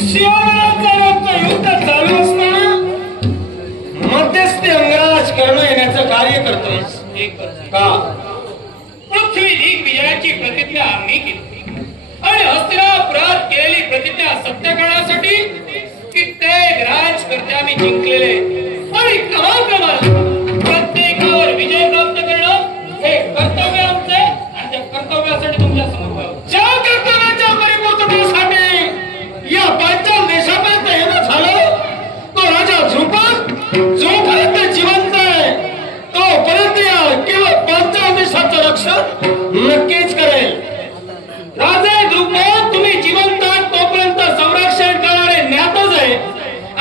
शिवरायांचं युद्ध चालू असताना मध्यस्थी अंगराज कर्ण येण्याचं कार्य करतोय का? पृथ्वी दिग्विजयाची प्रतिज्ञा आम्ही केली आणि हस्तिनापुरात केलेली प्रतिज्ञा सत्य करण्यासाठी कित्येक राजकर्ते आम्ही जिंकलेले आणि क्रमाक्रमाने प्रत्येकावर विजय प्राप्त करणं हे कर्तव्य आमचे आणि त्या कर्तव्यासाठी तुमच्या समोर ज्या कर्तव्याच्या परिपूर्ततेसाठी या पांचाल देशापर्यंत येणं झालं, तो राजा झुंपक जोपर्यंत जिवंत आहे तोपर्यंत या केवळ पांचाल देशाचं रक्षण नक्कीच करेल. राजे द्रुपद, तुम्ही जिवंत आहात तोपर्यंत संरक्षण करणारे ज्ञातच आहे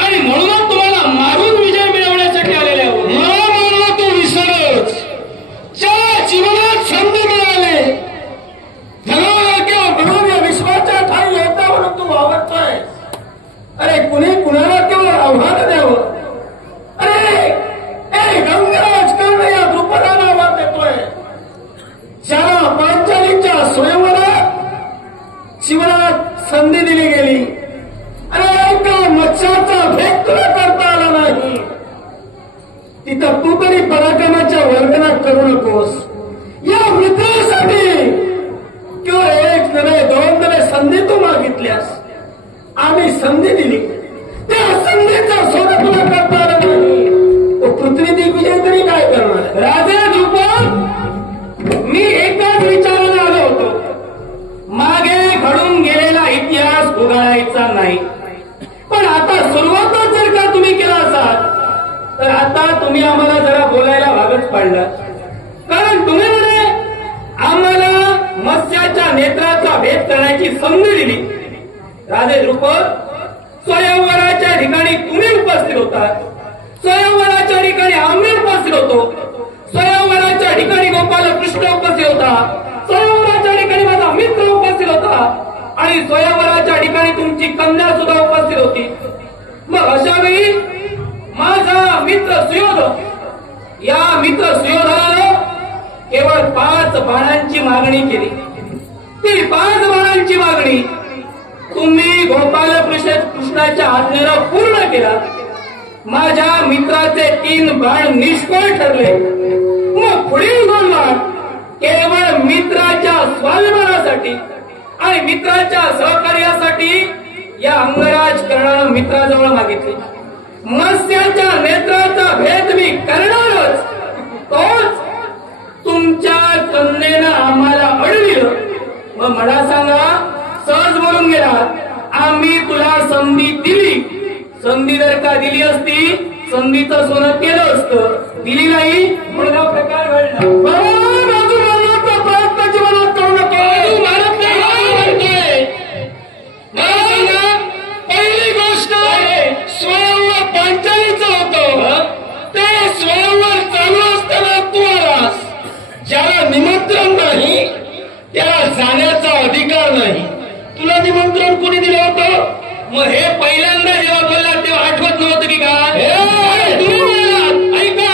आणि म्हणूनच तुम्हाला मारून विजय मिळवण्यासाठी आलेले आहोत. मला मानला तू विसरच. ज्या जीवनात संधी मिळाली म्हणून या विश्वाच्या ठाई येता म्हणून तू वावरतोय. अरे कुणी कुणाला केवळ आव्हान द्यावं? अरे गंगराज कर्ण या द्रुपदाला आव्हान देतोय, ज्याला पांचालीच्या स्वयंवरात जीवनात संधी दिली गेली. अरे एका मच्छाचा भेद तुला करता आला नाही, तिथं तू तरी पराक्रमाच्या वर्णना करू नकोस. या मित्रासाठी किंवा एक नव्हे दोन नव्हे संधी तू मागितल्यास आम्ही संधी दिली, त्या संधीचा सोडा तुला करता आला नाही. तो पृथ्वी दिग्विजय तरी काय करणार? राजे द्रुपद, मी एकाच विचाराने आलो होतो, मागे घडून गेलेला इतिहास उघडायचा नाही. पण आता सुरुवातच जर का तुम्ही केला असाल तर आता तुम्ही आम्हाला जरा बोलायला भागच पाडला. कारण तुम्ही म्हणे आम्हाला मत्स्याच्या नेत्राचा भेद करण्याची संधी दिली. राजे द्रुपद, स्वयंवराच्या ठिकाणी तुम्ही उपस्थित होता, स्वयंवराच्या ठिकाणी आम्ही उपस्थित होतो, स्वयंवराच्या ठिकाणी गोपाल कृष्ण उपस्थित होता, स्वयंवराच्या ठिकाणी माझा मित्र उपस्थित होता आणि स्वयंवराच्या ठिकाणी तुमची कन्या सुद्धा उपस्थित होती. मग अशा वेळी माझा मित्र सुयोधन, या मित्र सुयोधनानं केवळ 5 बाणांची मागणी केली. ती 5 बाणांची मागणी तुम्ही गोपाल कृष्णाच्या आज्ञेनं पूर्ण केला. माझ्या मित्राचे 3 बाण निष्फळ ठरले. मग पुढील 2 बाण केवळ मित्राच्या स्वाभिमानासाठी आणि मित्राच्या सहकार्यासाठी या अंगराज कर्णानं मित्राजवळ मागितले. मत्स्याच्या नेत्राचा भेद मी करणारच, तोच तुमच्या कन्येनं आम्हाला अडविलं. मग मला सांगा, सहज बोलून गेला, आम्ही तुला संधी दिली. संधी जर का दिली असती संधीचं सोनं केलं असतं, दिली नाही म्हणून हा प्रकार घडला. प्रयत्न जीवनात करू नको. पहिली गोष्ट स्वयंवर पांचालीचं होतं, ते स्वयंवर चालू असताना तू आलास. ज्याला निमंत्रण नाही त्याला जाण्याचा अधिकार नाही. तुला निमंत्रण कोणी दिलं होतं? मग हे पहिल्यांदा जेव्हा बोलला तेव्हा आठवत नव्हतं की काय? तुम्ही म्हणालात, ऐका,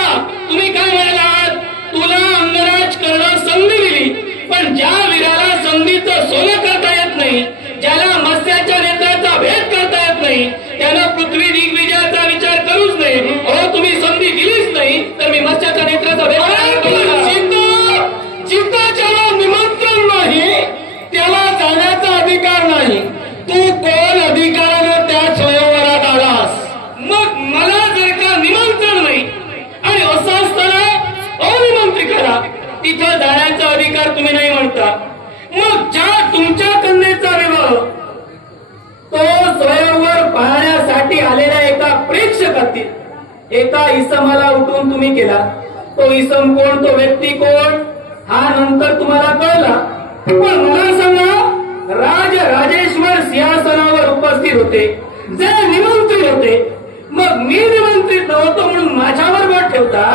तुम्ही काय म्हणालात? तुला अंगराज कर्ण संधी दिली, पण ज्या वीराला संधीचं सोनं करता येत नाही, ज्याला मत्स्याच्या नेत्राचा भेद करता येत नाही, त्यानं पृथ्वी दिग्विजयाचा विचार करूच नाही. अहो, तुम्ही संधी दिलीच नाही तर मी मत्स्याच्या नेत्राचा भेद ज्याला निमंत्रण नाही त्याला जाण्याचा अधिकार नाही. तू कोण अधिकारानं त्या स्वयंवरात आलास? मग मला जर का निमंत्रण नाही आणि असं असताना अनिमंत्रित करा, तिथं जाण्याचा अधिकार तुम्ही नाही म्हणता. मग ज्या तुमच्या कन्येचा विवाह तो स्वयंवर पाहण्यासाठी आलेल्या एका प्रेक्षकातील एका इसमाला उठून तुम्ही केला. तो इसम कोण, तो व्यक्ती कोण, हा नंतर तुम्हाला कळला. पण मला सांगा, राजेश्वर सिंहासनावर उपस्थित होते, जे निमंत्रित होते, मग मी निमंत्रित नव्हतो म्हणून माझ्यावर बोट ठेवता.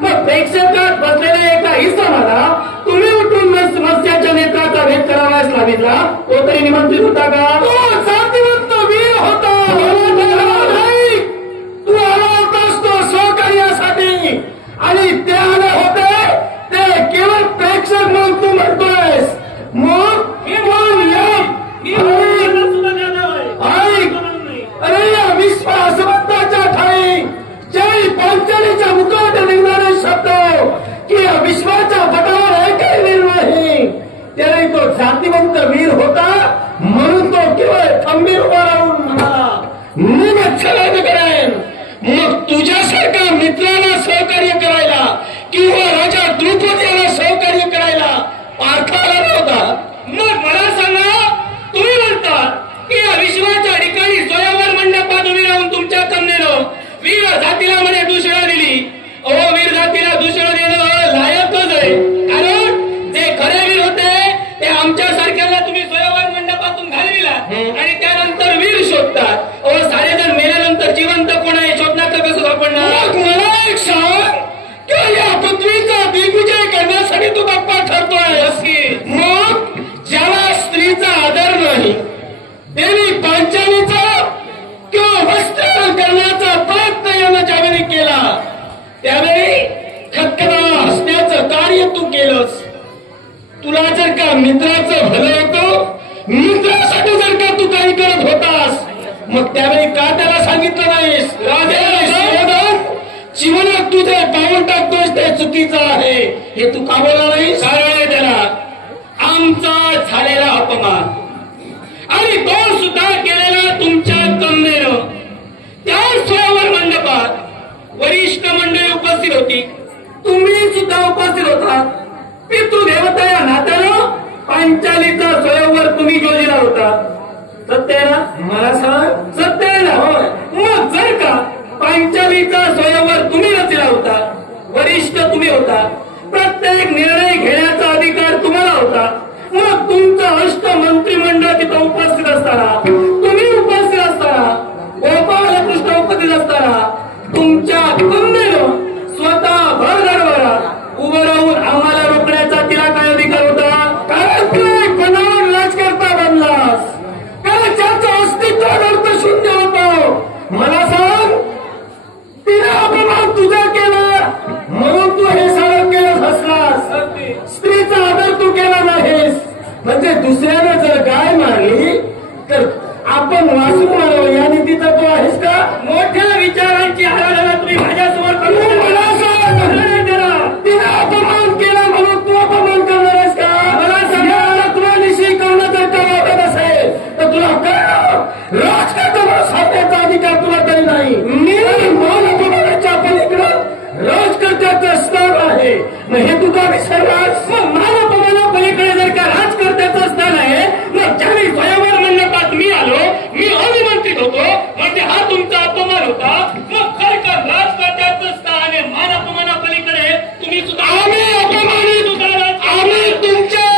मग प्रेक्षकात बसलेल्या एका इसमाला तुम्ही उठून मत्स्याच्या नेत्राचा भेद करावास लावितला, तो तरी निमंत्रित होता का? तो जातिवंत वीर होता. तू आला होतास तो सहकार्यासाठी आणि ते आले होते ते केवळ प्रेक्षक म्हणून तू म्हणतोयस. मग विश्वाच्या पटावर एकही वीर नाही, त्याने तो जातिवंत वीर होता म्हणून तो केवळ खंबीर उभा राहून म्हणाला मी मच्छलाद करेन. मग तुझ्यासारख्या मित्राला सहकार्य करायला किंवा राजा द्रुपद याला सहकार्य करायला पार्थाला नव्हता. मग मला सांगा, तुम्ही म्हणता की या विश्वाच्या ठिकाणी स्वयंवर मंडपात उभी राहून तुमच्या कन्येनं वीर जातीला म्हणे दूषणा दिली. अहो, वीर जातीला दूषणा देणं लायकच आहे, कारण जे खरे वीर होते ते आमच्या सारख्याला तुम्ही स्वयंवर मंडपातून घालविला आणि त्यानंतर वीर शोधतात. अहो, सारेजण मेल्यानंतर जिवंत कोण आहे शोधण्याचं कसं सापडणार? मला एक सांग की या पृथ्वीचा दिग्विजय करण्यासाठी तू बाप्पा ठरतोय. मग ज्याला स्त्रीचा आदर नाही, देवी पांचालीचा किंवा वस्त्र करण्याचा प्रयत्न यानं ज्यावेळी केला त्यावेळी खतखता असण्याचं कार्य तू केलंस. तुला जर का मित्राचं भलं होतं, मित्रासाठी जर का तू काही करत होतास, मग त्यावेळी का त्याला सांगितलं नाहीस जीवनात तुझे पाऊल टाकतोस ते चुकीचं आहे हे तू का बोलला नाहीस? कारण आहे त्याला आमचा झालेला अपमान आणि तो सुद्धा केलेला तुमच्या कन्येनं. त्या स्वयंवर मंडपात वरिष्ठ मंडळी उपस्थित होती, तुम्ही सुद्धा उपस्थित होता. पितृदेवता या नात्यानं पांचालीचा स्वयंवर तुम्ही योजला होता. सत्य आहे ना? मला सांग. सत्य आहे ना? होय. मग जर का पांचालीचा स्वयंवर तुम्ही रचला होता, वरिष्ठ तुम्ही होता, प्रत्येक निर्णय घेण्याचा अधिकार तुम्हाला होता, मग तुमचं अष्ट मंत्रिमंडळ तिथं उपस्थित असताना, तुम्ही उपस्थित असताना, गोपाल कृष्ण उपस्थित असताना तुमच्या कन्येनं स्वतः भर दरबारात उभं राहून आम्हाला रोखण्याचा तिला काय अधिकार होता? कारण तू एक बनावट राजकर्ता बनलास, कारण ज्याचं अस्तित्व अर्थशून्य होतं. मला सांग, तिने अपमान तुझा केला म्हणून तू हे सारं केलं हसलास. स्त्रीचा आदर तू केला नाहीस, म्हणजे दुसऱ्यानं जर गाय मारली तर आपण वासू मारावं या नीतीचा तू आहेस का? मोठ्या विचारांची आराधना तुम्ही माझ्यासमोर तू मला सांग, तिने अपमान केला म्हणून तू अपमान करणार आहेस का? मला सांगा, तुला निश्चय करणं जर का वाटत असेल तर तुला कळलं राजकारणावर साधण्याचा अधिकार तुला तरी नाही. मी मान अपमानाच्या पलीकडं राजकर्त्याचं स्थान आहे. मग हे तू का विसरलास? मग मान अपमानापलीकडे जर का राजकर्त्याचं स्थान आहे, मग ज्यावेळी स्वयंवर मंडपात मी आलो, मी अनिमंत्रित होतो, म्हणजे हा तुमचा अपमान होता. मग जर का राजकर्त्याचं स्थान आहे, मान अपमानापलीकडे तुम्ही सुद्धा आम्ही अपमानित, आम्ही तुमच्या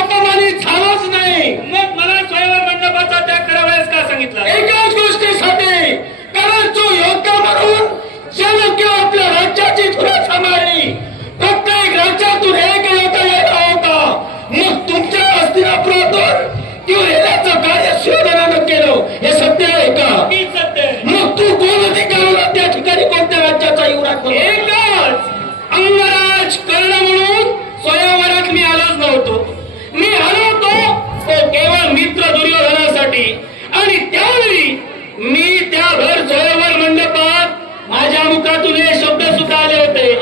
अपमानित झालोच नाही. मग मला स्वयंवर मंडपाचा त्याग करावयास का सांगितलं? एकाच गोष्टीसाठी, कारण तो योग्य म्हणून ज्यानं आपल्या राज्याची धुरा सांभाळली, प्रत्येक राज्यातून एक लोक यायला होता. मग तुमच्या हस्तिनापुरातून किंवा येण्याचं कार्य शिवधनानं केलं हे सत्य आहे का? ही सत्य आहे. मग तू कोण अधिकाराला त्या ठिकाणी कोणत्या राज्याचा युवराज? एकच अंगराज कर्ण म्हणून स्वयंवरात मी आलोच नव्हतो. मी आलो होतो तो केवळ मित्र दुर्योधनासाठी, आणि त्यावेळी मी त्या भर स्वयंवर मंडपात माझ्या मुखातून हे शब्द सुद्धा आले होते.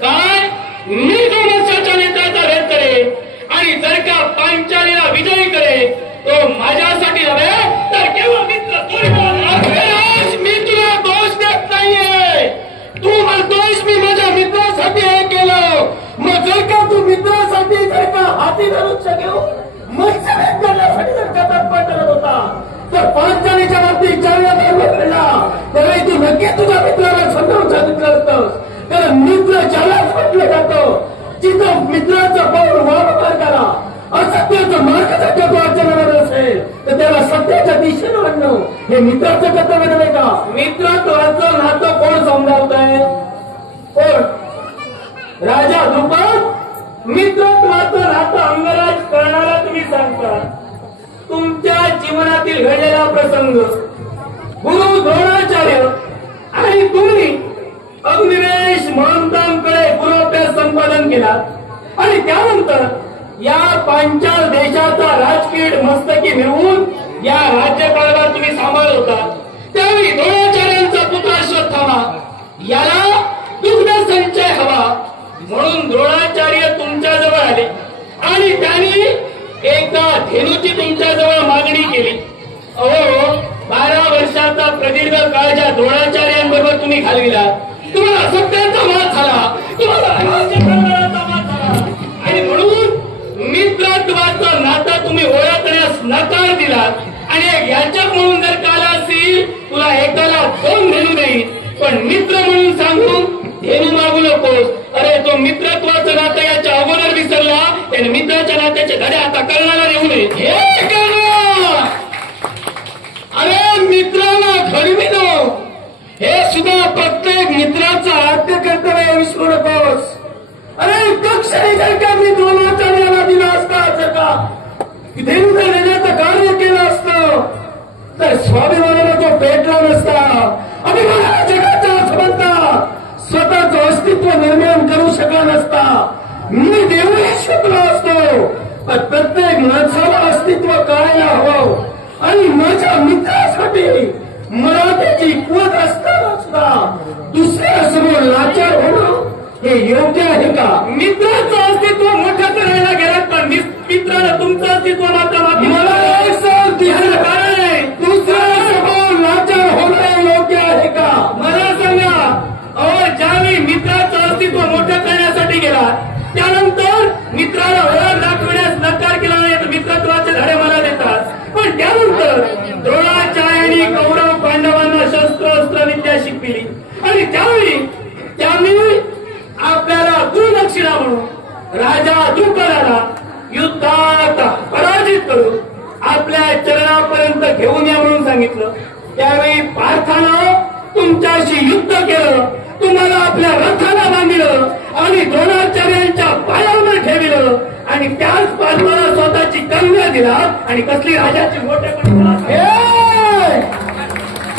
काय? मी जो मत्स्याच्या नेत्याचा भेद करेन आणि जर का पांचालीला विजयी करेन, तो माझ्यासाठी नव्हे तर केवळ मित्र दुर्योधन. मी तुला दोष देत नाहीये. तू म्हणतोयस मी माझ्या मित्रासाठी हे केलं. मग जर का तू मित्रासाठी जर का हाती धनुष्य घेऊन मत्स्यभेद करण्यासाठी जर का तत्पर करत होता, तर पांचालीच्या बाबतीत ज्यावेळेला घडला त्यावेळी तू नक्की तुझ्या मित्राला समजावून सांगितलं असतं. कारण मित्र ज्यालाच म्हटलं जातं, जिथं मित्राचं पाऊल वारंवार करा, असत्याचं मार्ग जर का तू आचरणावर असेल तर त्याला सत्याच्या दिशेनं आणणं हे मित्राचं कर्तव्य नव्हे का? मित्रत्वाचं नातं कोण समजावतंय? कोण? राजा द्रुपद. मित्रत्वाचं नातं अंगराज करणारा तुम्ही सांगता. तुमच्या जीवनातील घडलेला प्रसंग, गुरु द्रोणाचार्य आणि तुम्ही अग्निवेश महंतांकडे गुरुअभ्यास संपादन केला आणि त्यानंतर या पांचाल देशाचा राजकीड मस्तकी मिळवून या राज्यकारभार तुम्ही सांभाळत होता. त्यावेळी द्रोणाचार्यांचा पुत्र अश्वत्थामा याला दुग्ध संचय हवा म्हणून द्रोणाचार्य केली. अहो 12 वर्षाचा प्रदीर्घ काळ ज्या द्रोणाचार्यांबरोबर तुम्ही घालविला, तुम्हाला सत्याचा मात झाला, तुम्हाला राज्यकारभाराचा मात झाला, आणि म्हणून मित्रत्वाचं नातं तुम्ही ओळखण्यास नकार दिलात. आणि याच्या म्हणून जर काला असेल, तुला एकाला 2 धेनू देईल, पण मित्र म्हणून सांगून धेनू मागू नकोस. अरे तो मित्रत्वाचं नातं याच्या अगोदर विसरला, त्याने मित्राच्या नात्याचे धडे आता कळणाला देऊ नये. हे करा. अरे मित्राला घडविणं हे सुद्धा प्रत्येक मित्राचं आद्य कर्तव्य विसरू नकोस. अरे कक्षाने जर का मी द्रोणाचार्याला दिला असता, जर का धेनू देण्याचं कार्य केलं असतं, तर स्वाभिमानाला तो पेटला नसता. अभिमानाला जगाचा समजता स्वतःचं अस्तित्व निर्माण करू शकला नसता. मी देऊही शकलो असतो, पण प्रत्येक माणसाला अस्तित्व कळायला हवं. आणि माझ्या मित्रासाठी मला त्याची कुवत असताना सुद्धा दुसऱ्यासमोर लाचार होणं हे योग्य आहे का? मित्राचं अस्तित्व मोठं करायला गेलात, पण मित्राला तुमचं अस्तित्व मात्र मला कारण आहे. दुसऱ्यासमोर लाचार होणं योग्य आहे का? मला सांगा. अहो ज्यावेळी मित्राचं अस्तित्व मोठं करण्यासाठी गेला, त्यानंतर मित्राला ओळख दाखवण्यास नकार केला नाही, तर मित्रत्वाचे धडे मला देतात. पण त्यानंतर द्रोणाचार्यांनी कौरव पांडवांना शस्त्र विद्या शिकविली, आणि त्यावेळी आपल्याला गुरुदक्षिणा म्हणून राजा द्रुपदाला युद्धात पराजित करून आपल्या चरणापर्यंत घेऊन या म्हणून सांगितलं. त्यावेळी पार्थानं तुमच्याशी युद्ध केलं, तुम्हाला आपल्या रथाला बांधिलं आणि द्रोणाचार्यांच्या पायावर ठेविलं, आणि त्याच पार्थाला स्वतःची कन्या दिला, आणि कसली राजाची मोठेपणी.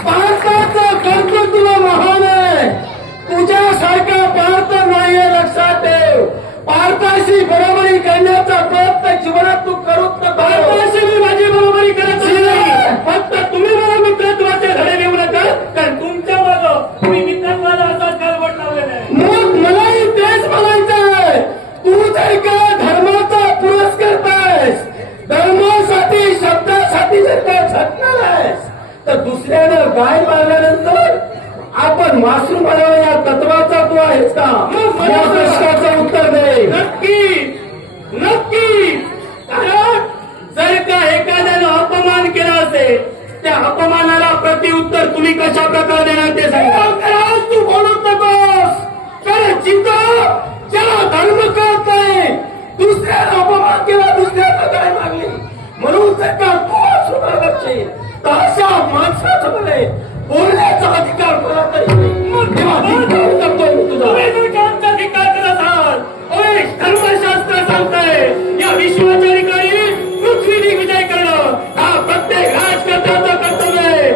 पार्थाचं कर्तृत्व महान आहे. तुझ्यासारखा पार्थ नाहीये, लक्षात ठेव. पार्थाशी बरोबरी करण्याचा प्रयत्न जीवनात तू करूच नको. पार्थाशी मी माझी बरोबरी करत नाही. फक्त तुम्ही मला मित्रत्वाचे धडे देऊ नका, कारण तुमच्या मागं तुम्ही मित्रत्वाला असाच गडबड लावलेला आहे. मग मलाही तेच म्हणायचंय. तू जर का धर्माचा पुरस्कार आहेस, धर्मासाठी शब्दासाठी जर का झटणार आहेस, तर दुसऱ्यानं गाय मारल्यानंतर आपण वासरू बनावं या तत्वाचा तू आहेस का? या प्रश्नाचं उत्तर दे. नक्की. कारण जर का एखाद्यानं अपमान केला असेल, त्या अपमानाला प्रत्युत्तर तुम्ही कशा प्रकारे देणार ते सांगा. तू बोलत नकोस. कारण ज्याला धर्म कळत नाही, दुसऱ्याला अपमान केला, दुसऱ्याला काय मागली, म्हणून जर का तू सुधार करशील, तर अशा माणसाचं म्हणे बोलण्याचा अधिकार मला तरी तुझा अधिकार करत आहात. धर्मशास्त्र सांगताय या विश्वाच्या ठिकाणी पृथ्वी दिग्विजय करणं हा प्रत्येक राजकर्त्याचं कर्तव्य आहे.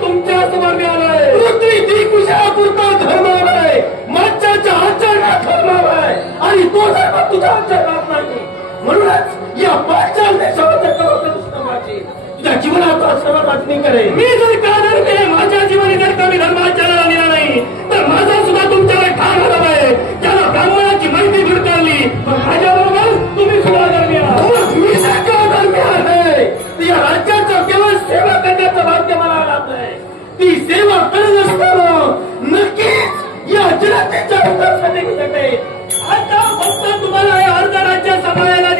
तुमच्या समोर मिळालंय. पृथ्वी दिग्विजयापुरता धर्म आहे, माणसाच्या आचरणात धर्म आहे, आणि तो धर्म तुझ्या आचरणात नाही. म्हणूनच या पाश्चात्य देशामध्ये तुझ्या जीवनाचा सर्वात आत्मी करेल. मी जर का धर्म माझ्या जीवनी जर का मी धर्माचरणाला नेला नाही, तर माझा सुद्धा तुमच्यावर ठाण हवा आहे. ज्याला ब्राह्मणाची माहिती भिडकारली, माझ्याबरोबर तुम्ही सुद्धा धर्मी आहात. मी जर का धर्मी आहे, या राज्याचं केवळ सेवा करण्याचं भाग्य मला लाभलंय. ती सेवा करत असताना नक्कीच या जनतेच्या उत्तरासाठी आता फक्त तुम्हाला अर्ध राज्य सांभाळायला